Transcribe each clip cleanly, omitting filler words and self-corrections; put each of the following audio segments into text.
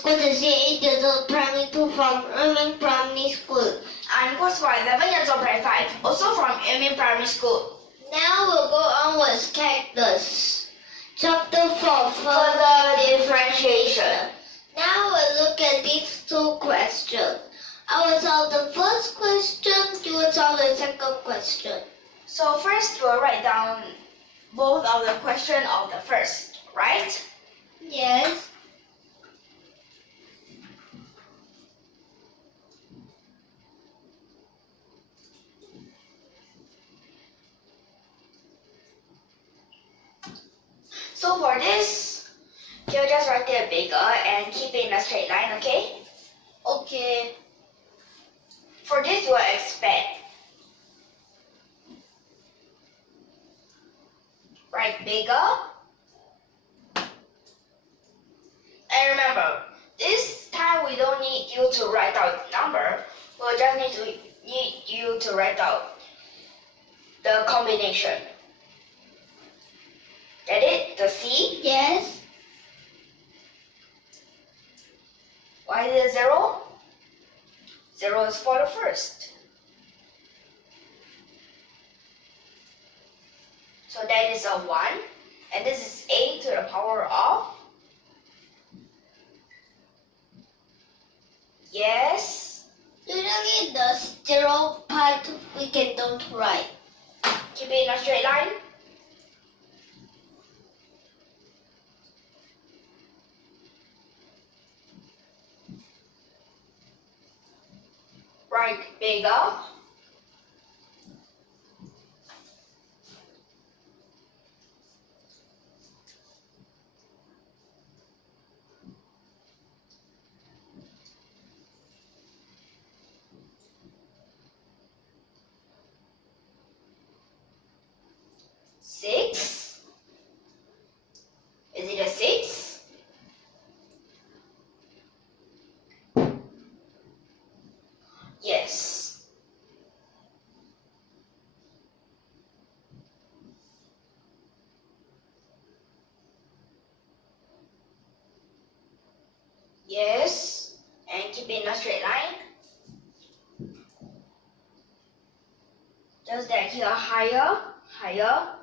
School is 8 years old, primary 2 from YUMIN Primary School. I'm Guo Cheng Guang, 11 years old, primary 5, also from YUMIN Primary School. Now we'll go on with calculus. Chapter 4, Further differentiation. Now we'll look at these two questions. I will solve the first question, you will solve the second question. So first we'll write down both of the question of the first, right? Yes. So for this, you'll just write it bigger and keep it in a straight line, okay? Okay. For this, we'll expect. Write bigger. And remember, this time we don't need you to write out the number. We'll just need you to write out the combination. Get it? The C? Yes. Why is it 0? 0 is for the first. So that is a 1. And this is a to the power of. Yes. Usually the 0 part we don't write. Keep it in a straight line. Write bigger. Six. Is it a 6? Yes. Yes. And keep it in a straight line. Just that here, higher, higher.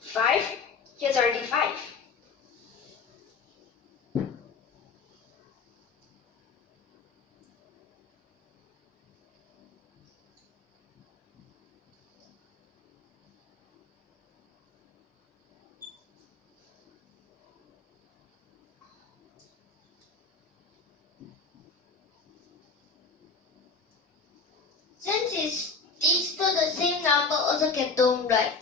5. Here's already 5. Since these two the same number, also don't write.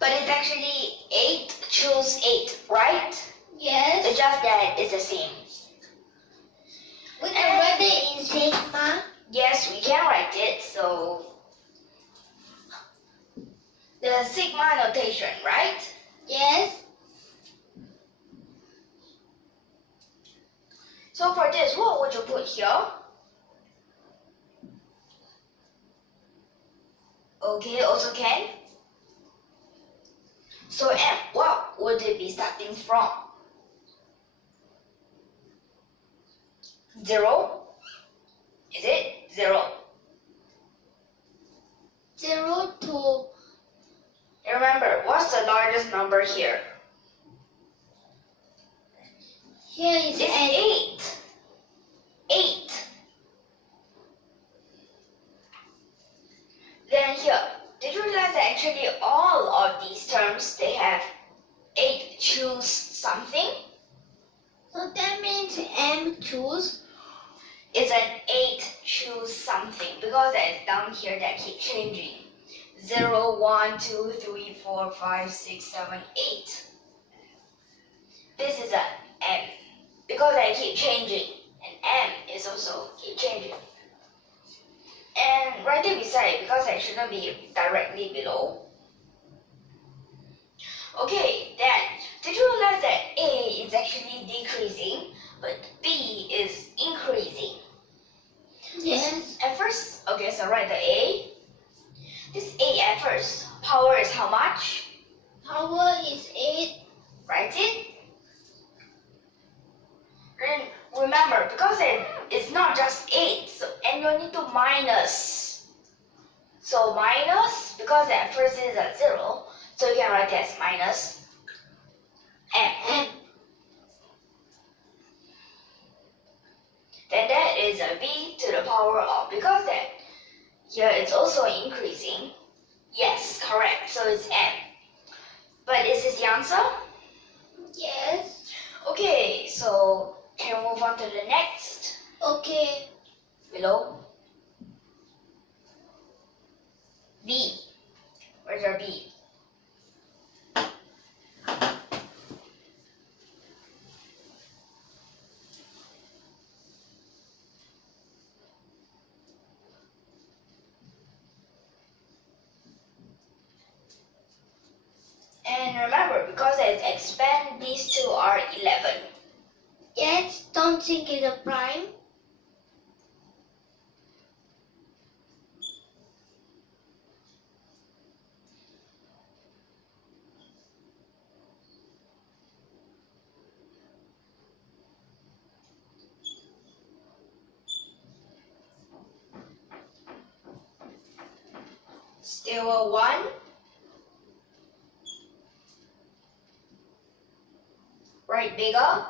But it's actually 8, choose 8, right? Yes. It's just that it's the same. We can write it in sigma. Yes, we can write it, so the sigma notation, right? Yes. So for this, what would you put here? Okay, also can. So M, what would it be starting from? 0? Is it 0? 0 to. Remember, what's the largest number here? Here is It's 8. 8. Then here, did you realize that actually all of these terms, they have 8 choose something? So that means M choose. It's an 8 choose something because it's down here that keep changing. 0, 1, 2, 3, 4, 5, 6, 7, 8. This is an M because I keep changing, and M is also keep changing. And right there beside it because I shouldn't be directly below. Okay, then did you realize that A is actually decreasing, but B is increasing? Yes. At first, okay, so write the A. This A at first, power is how much? Power is 8. Write it. because it's not just 8, so, and you need to minus. So minus, because at first it is a 0, so you can write it as minus m. Then that is a v to the power of, because that here it's also increasing. Yes, correct, so it's m. But is this the answer? Yes. Okay, so can we move on to the next? Okay. Below. B. Where's our B? And remember, because I expand, these two are 11. Yes, don't think it's a prime. Still a 1. Right, bigger.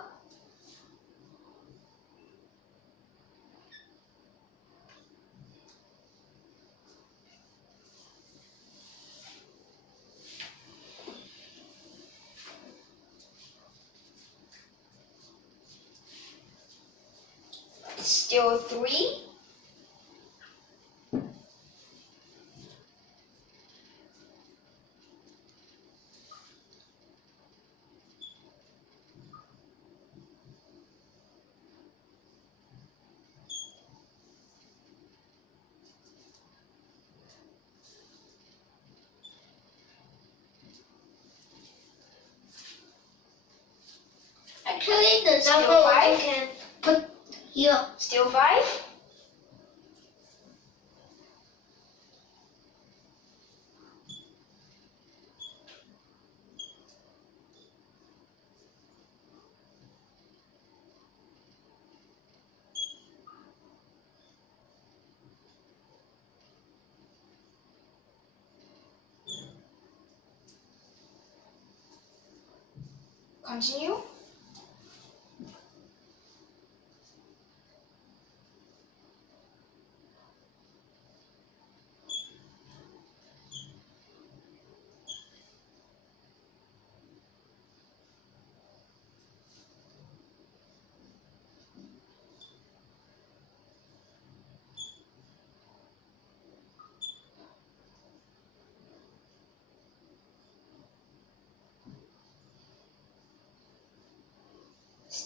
Still 3. Actually, the Still number five? you can put here. Still 5. Continue.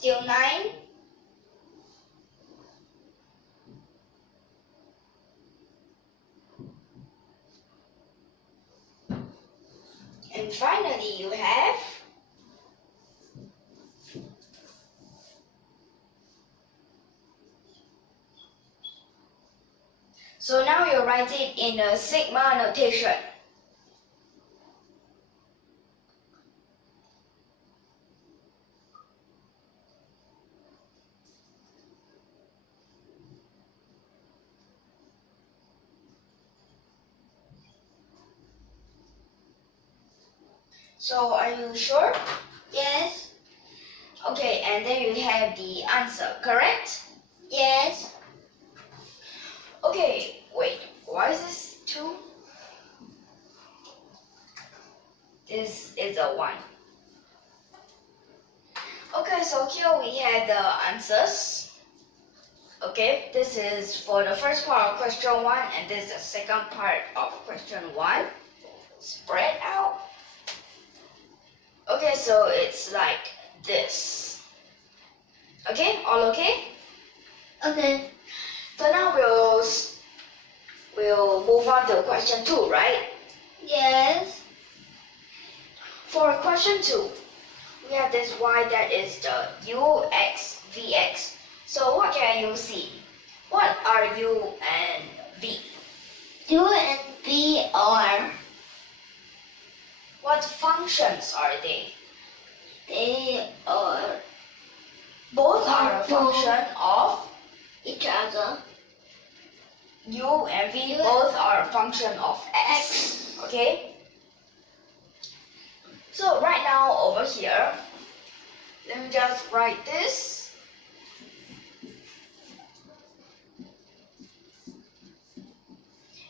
Still 9. And finally you have so now you write it in a sigma notation. So are you sure? Yes. Okay, and then you have the answer, correct? Yes. Okay, wait, why is this 2? This is a 1. Okay, so here we have the answers. Okay, this is for the first part of question 1, and this is the second part of question 1. Spread out. Okay, so it's like this. Okay, all okay? Okay. So now we'll move on to question 2, right? Yes. For question 2, we have this y that is the ux vx. So what can you see? What are u and v? U and V are What functions are they? they are Both are a Function. function of each other. U and V both are a function of x. Okay? So right now over here, let me just write this.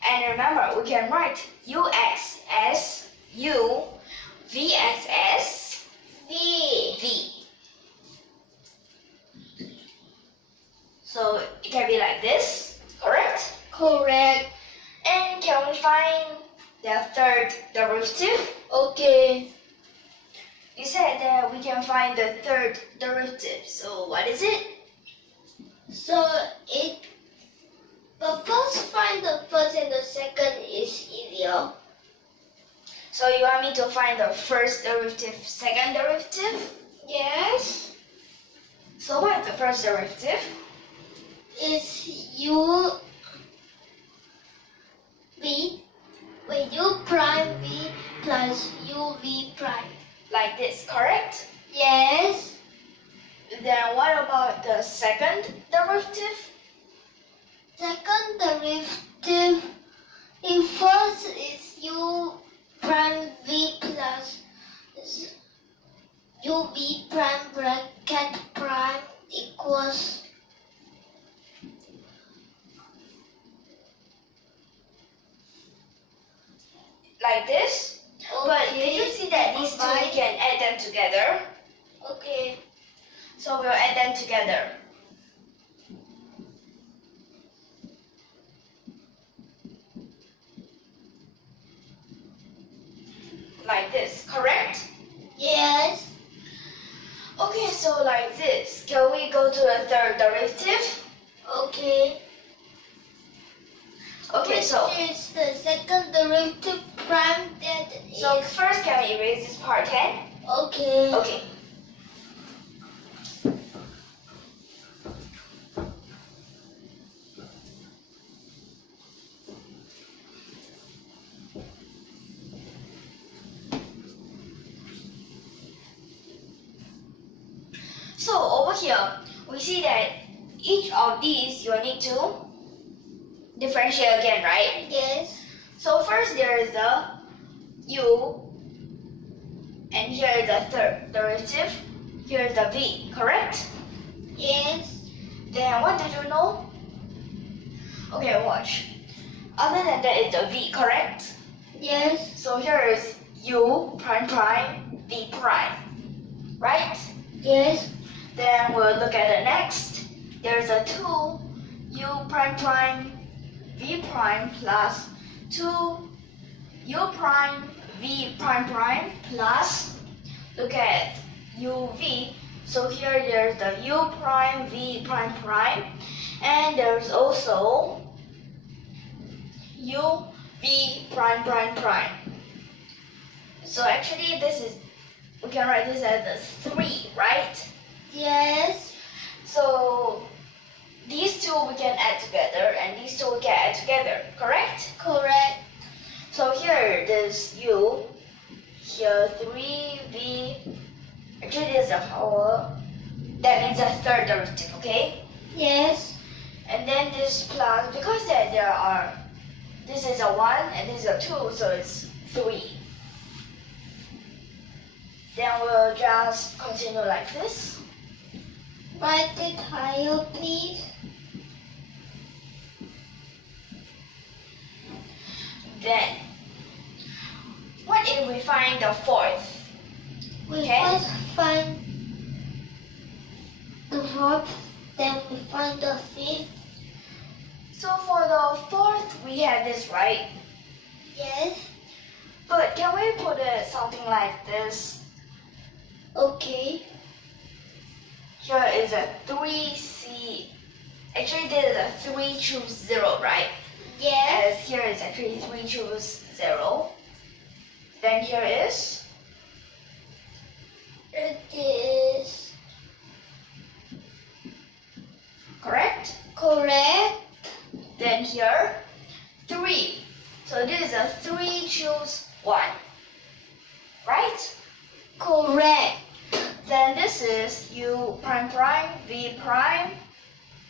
And remember, we can write ux as u, vx as v. So it can be like this, correct? Correct. And can we find the third derivative? Okay. You said that we can find the third derivative. So what is it? So but first find the first and the second is easier. So you want me to find the first derivative, second derivative? Yes. So what is the first derivative? Is u prime v plus uv prime. Like this, correct? Yes. Then what about the second derivative? Second derivative in first is u prime v plus uv prime bracket prime equals Like this? But did you see that these two we can add them together? Okay. So we'll add them together. Like this, correct? Yes. Okay, so like this. Can we go to the third derivative? Okay. Okay, so Which is the second derivative prime that so is first can we erase this part, okay? okay. Okay. So over here, we see that each of these you need to differentiate again, right? Yes. So first there is the u, and here is the third derivative. Here is the v, correct? Yes. Then what did you know? Okay, watch. Other than that is the v, correct? Yes. So here is u prime prime v prime, right? Yes. Then we'll look at the next. There's a 2 u prime prime v prime plus 2 u prime v prime prime plus, look at uv. So here there's the u prime v prime prime, and there's also u v prime prime prime. So actually this is, we can write this as the 3, right? Yes. So these two we can add together, and these two we can add together, correct? Correct. So here this u, here 3v, actually this is a whole, that means a third derivative, okay? Yes. And then this plus, because there are, this is a 1 and this is a 2, so it's 3. Then we'll just continue like this. Write it higher, please. Then, what if we find the fourth? We Okay. first find the fourth, then we find the fifth. So for the fourth, we have this, right? Yes. But can we put it something like this? Okay. Here is a 3c. Actually, this is a 3 choose 0, right? Yes. As here is actually 3 choose 0. Then here is, It is correct? correct. Then here, 3. So this is a 3 choose 1, right? Correct. Then this is u prime prime v prime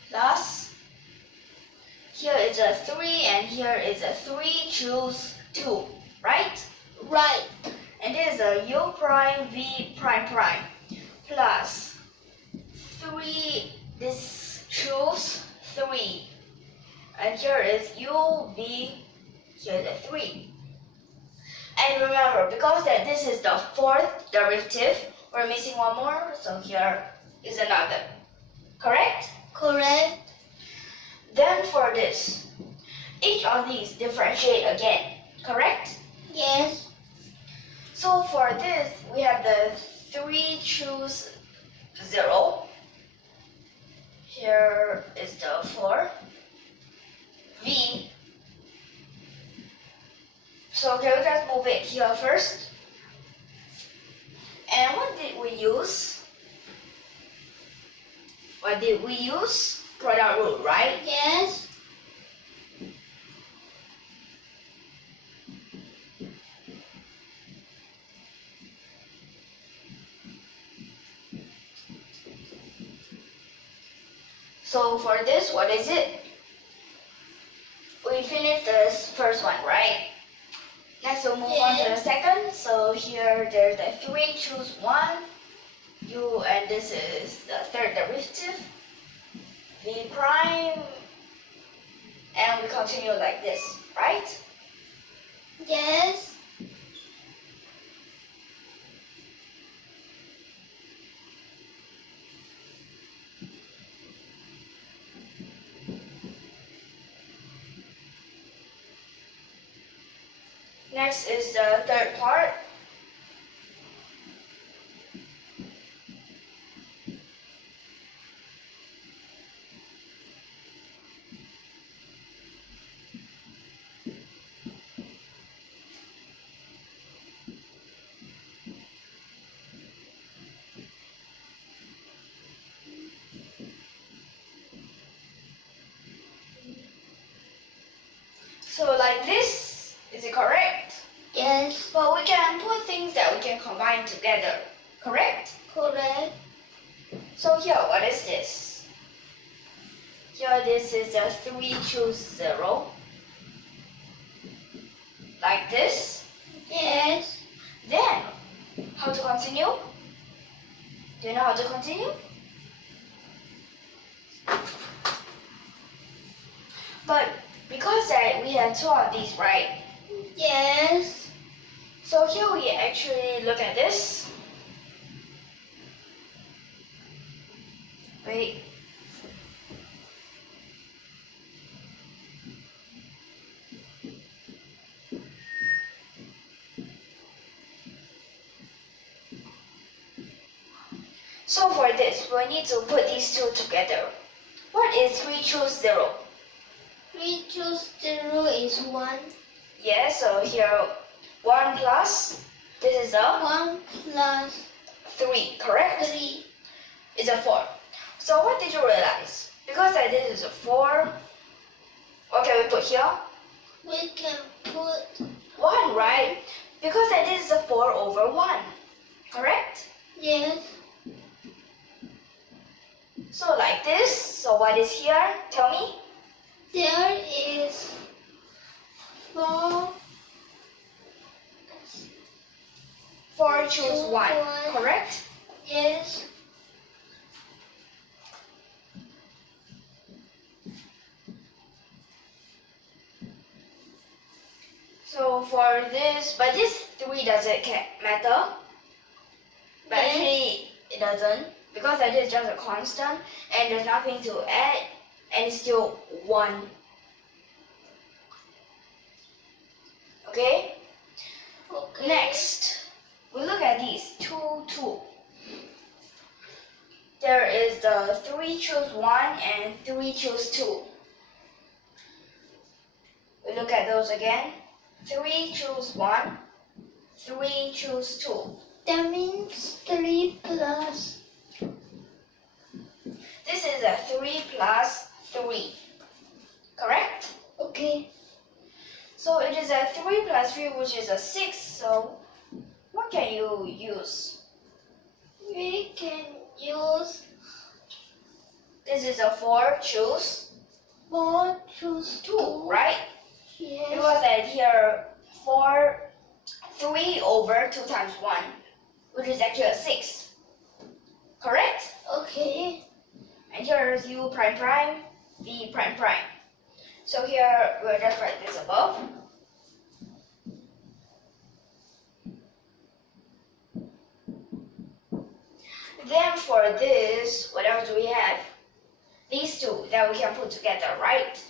plus Here is a 3 and here is a 3, choose 2, right? Right. And this is a u prime v prime prime plus 3, this choose 3. And here is u v, here is a 3. And remember, because that this is the fourth derivative, we're missing one more, so here is another. Correct? Correct. Then for this, each of these differentiate again. Correct? Yes. So for this, we have the 3 choose 0. Here is the 4. V. So can we just move it here first? And what did we use? What did we use? Product rule, right? Yes. So for this, what is it? We finished this first one, right? Next we'll move on to the second. So here there's the 3, choose 1. U, and this is the third derivative. V prime. And we continue like this, right? Yes. Next is the third part. So like this, is it correct? Yes. But we can put things that we can combine together, correct? Correct. So here, what is this? Here, this is a 3, choose 0. Like this. Yes. Then, how to continue? Do you know how to continue? But because we have 2 of these, right? Yes. So here we actually look at this. Wait. So for this, we need to put these two together. What is 3 choose 0? 3 choose 0 is 1. Yeah, so here 1 plus, this is a 1 plus 3, correct? 3. It's a 4. So what did you realize? Because this is a 4, what can we put here? We can put 1, right? Because this is a 4 over 1, correct? yes. So like this, so what is here? Tell me. There is 4. 4 choose 1, 1. correct? Yes. So for this, but this 3 doesn't matter. But Yes. actually it doesn't, because that is just a constant and there's nothing to add and it's still 1. Okay? Okay. Next, we look at these 2, 2. There is the 3 choose 1 and 3 choose 2. We look at those again. 3 choose 1, 3 choose 2. That means 3 plus. This is a 3 plus 3, correct? Okay. So it is a 3 plus 3, which is a 6. So what can you use? We can use This is a 4, choose. 4 choose 2, right? Yes. Because that here 3 over 2 times 1, which is actually a 6. Correct? Okay. And here is u prime prime, v prime prime. So here we'll just write this above. Then for this, what else do we have? These two that we can put together, right?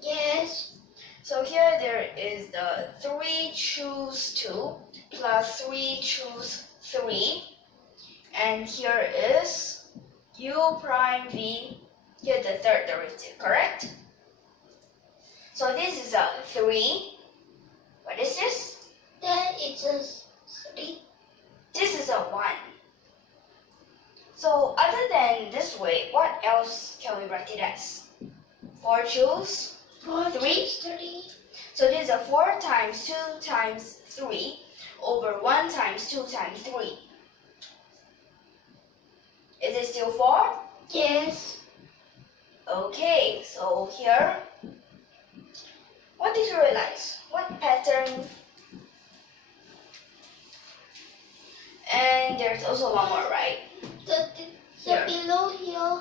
Yes. So here there is the 3 choose 2 plus 3 choose 3. And here is u prime v, here the third derivative, correct? So this is a 3. What is this? Then it's a 3. This is a 1. So other than this way, what else can we write it as? 4 choose 4 3. choose 3. So this is a 4 times 2 times 3 over 1 times 2 times 3. Is it still 4? Yes. Okay, so here, what did you realize? What pattern? And there's also one more, right? The Here. below here.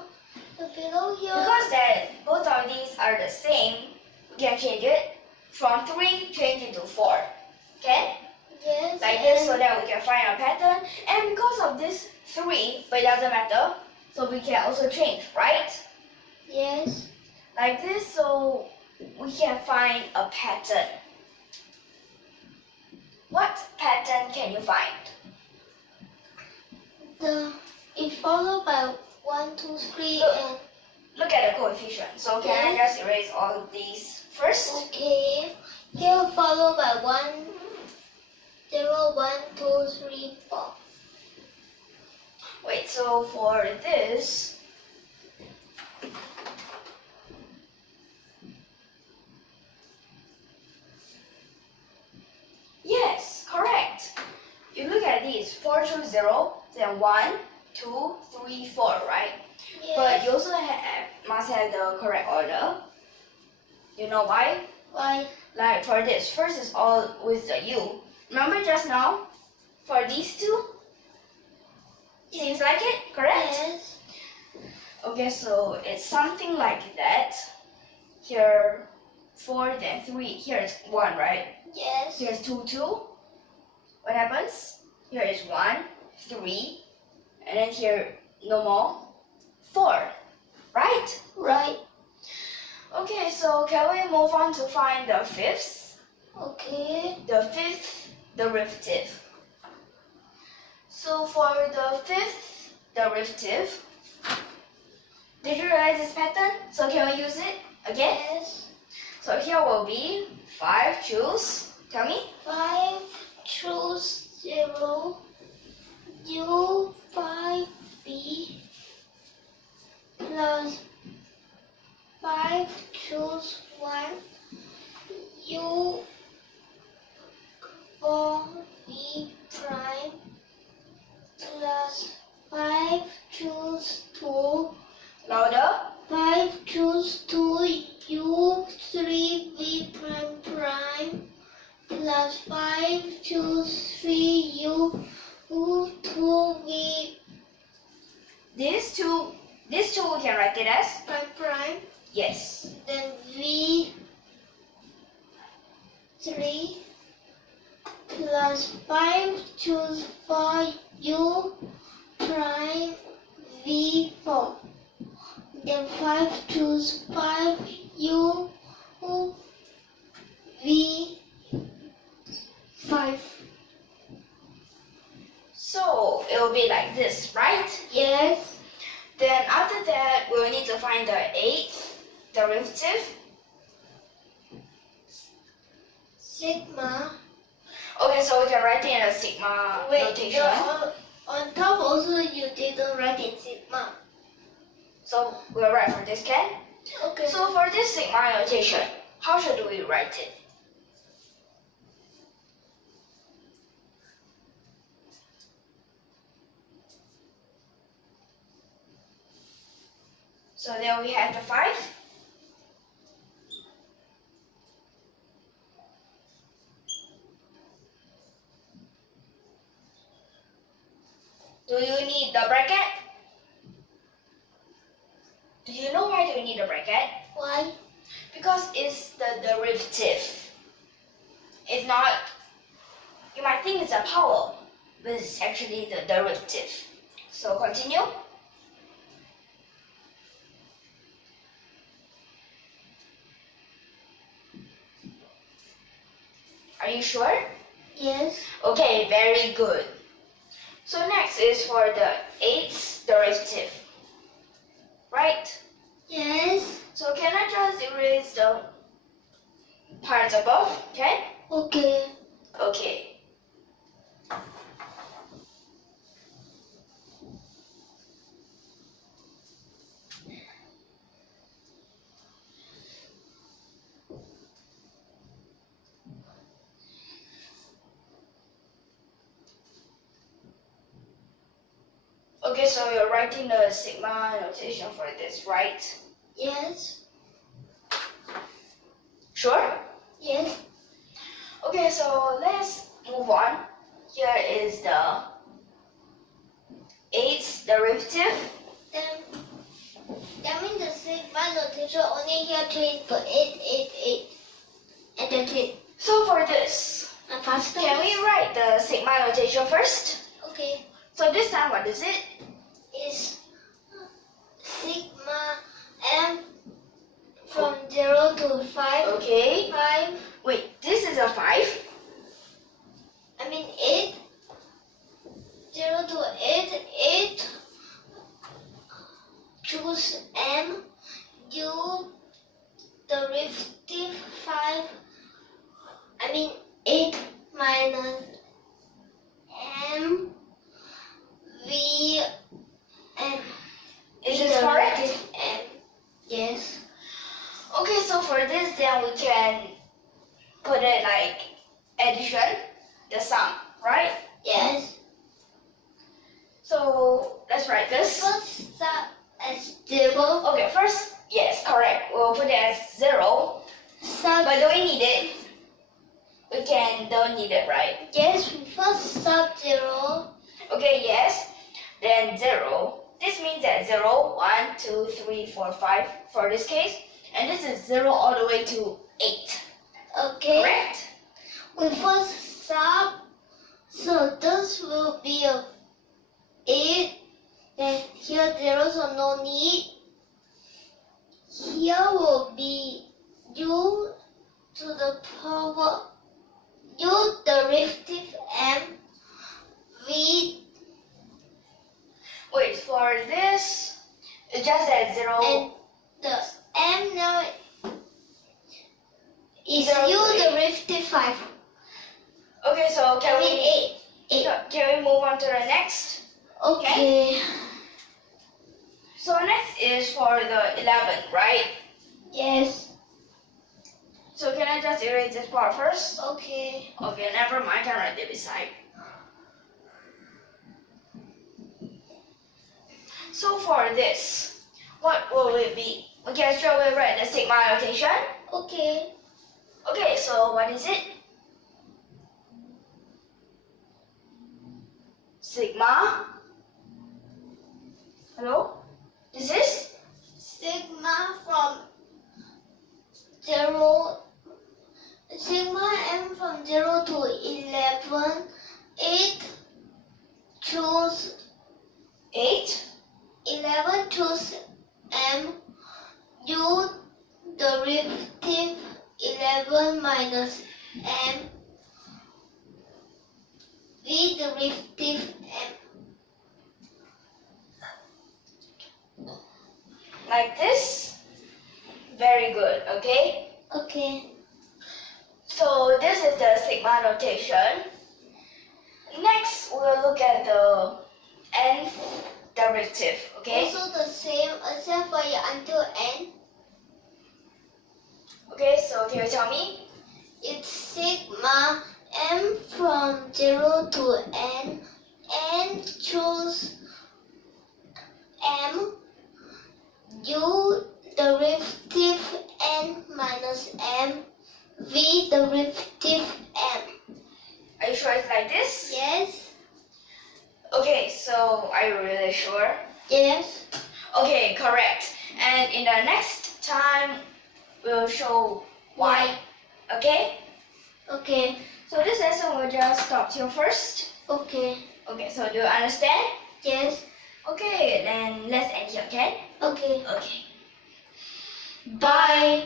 The below here. Because that both of these are the same, we can change it from 3 change it to 4. Okay? Yes. Like this, so that we can find a pattern. And because of this 3, but it doesn't matter, so we can also change, right? Yes. Like this, so we can find a pattern. What pattern can you find? It's followed by 1, 2, 3 Look. and Look at the coefficient. So can I just erase all of these first? okay. Here followed by 1, 0, 1, 2, 3, 4. Wait, so for this, yes, correct. You look at these, 4 choose 0, then 1, 2, 3, 4, right? Yes. But you also must have the correct order. You know why? Why? Like for this, first is all with the u. Remember just now? For these two? Seems like it, correct? Yes. Okay, so it's something like that. Here, 4, then 3. Here is 1, right? Yes. Here's 2, 2. What happens? Here is 1, 3. And then here, no more. 4, right? Right. Okay, so can we move on to find the fifth? Okay. The fifth derivative. So for the fifth derivative, did you realize this pattern? So can we use it again? Yes. So here will be 5 choose, tell me? 5 choose 0. U 5B plus 5 choose 1. U 4B prime plus 5 choose 2. Louder. 5 choose 2 U 3V prime prime plus 5 choose 3 U 2V These two we can write it as? prime prime. Yes. Then V 3 plus 5 choose 4 U prime V 4. Then 5 choose 5 U V 5. So it will be like this, right? Yes. Then after that, we'll need to find the eighth derivative. Sigma. Okay, so we can write it in a sigma notation. On top also you didn't write in sigma. So we'll write for this, okay? Okay. So for this sigma notation, how should we write it? So then we have the 5. Do you know why do we need a bracket? Why? Because it's the derivative. It's not, you might think it's a power, but it's actually the derivative. So continue. Are you sure? Yes. Okay, very good. So next is for the 8th derivative. Right? Yes. So can I just erase the parts above? Okay? Okay. Okay. Okay, so you're writing the sigma notation for this, right? Yes. Sure? Yes. Okay, so let's move on. Here is the 8th derivative. That means the sigma notation only here change for 8. And that's it. So for this, And faster. can we write the sigma notation first? Okay. So this time, what is it? Is sigma m from 0 to 5. Okay. 5. Wait, this is a 5? I mean 8. 0 to 8. 8. Choose m. U derivative 5. I mean 8 minus m. V and Is this correct? M. Yes. Okay, so for this, then we can put it like addition, the sum, right? Yes. So let's write this. First start as 0. Okay, first, yes, correct. We'll put it as 0. Sub. But do we need it? We don't need it, right? Yes. First sub 0. Okay, yes. Then 0. This means that 0, 1, 2, 3, 4, 5 for this case. And this is 0 all the way to 8. Okay. Correct? We first sub. So this will be a 8. Then here 0, so no need. Here will be u to the power u derivative m v Wait, for this, it's just at 0. and the m now is 0 u to 8. derivative 5. Okay, so I mean 8. can we move on to the next? Okay. So next is for the 11, right? Yes. So can I just erase this part first? Okay. Okay, never mind, I can write it beside. So for this, what will it be? We can straight away write the sigma notation. Okay. Okay, so what is it? Sigma. Hello? This is? Sigma from 0. Sigma m from 0 to 11. 8. Choose 8. 11. Choose m. U derivative 11 minus m. V derivative m. Like this? Very good, okay? Okay. So this is the sigma notation. Next, we'll look at the nth derivative, okay? Also the same except for until n. Okay, so can you tell me? It's sigma m from 0 to n. N choose m. U derivative n minus m. V derivative m. Are you sure it's like this? Yes. Okay, so are you really sure? Yes. Okay, correct. And in the next time, we'll show why. Okay? Okay. So this lesson will just stop here first. Okay. Okay, so do you understand? Yes. Okay, then let's end here, okay? Okay. Okay. Bye.